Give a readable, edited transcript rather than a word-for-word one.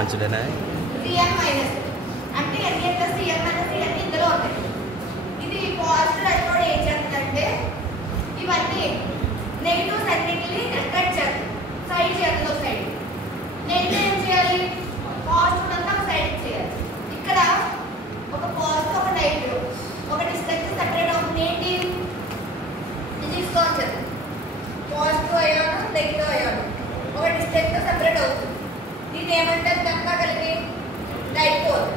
మంచిదేనా Cn minus అంటే Na plus Cn minus Cn ఇందులో ఉంటాయి. ఇది పాజిటివ్ ఎలక్ట్రోడ్ ఏం చేస్తుందంటే ఇవన్నీ నెగిటివ్స్ అన్నిటిని అట్రాక్ట్ చేస్తుంది, సైడ్ చేస్తుంది. ఒక సైడ్ నెగిటివ్ ఏం చేయాలి, పాజిటివ్ అంతా ఒక సైడ్ చేయాలి. ఇక్కడ ఒక పాజిటివ్ ఒక నెగిటివ్ ఒక డిస్టెన్స్ సెపరేట్ అవుతుంది. ఏంటి ఇది తీసుకోవచ్చు, పాజిటివ్ అయ్యాను నెగిటివ్ అయ్యాను ఒక డిస్టెన్స్ సెపరేట్ అవుతుంది. దీన్ని ఏమంటారు కనుక కలిగి డైపోల్.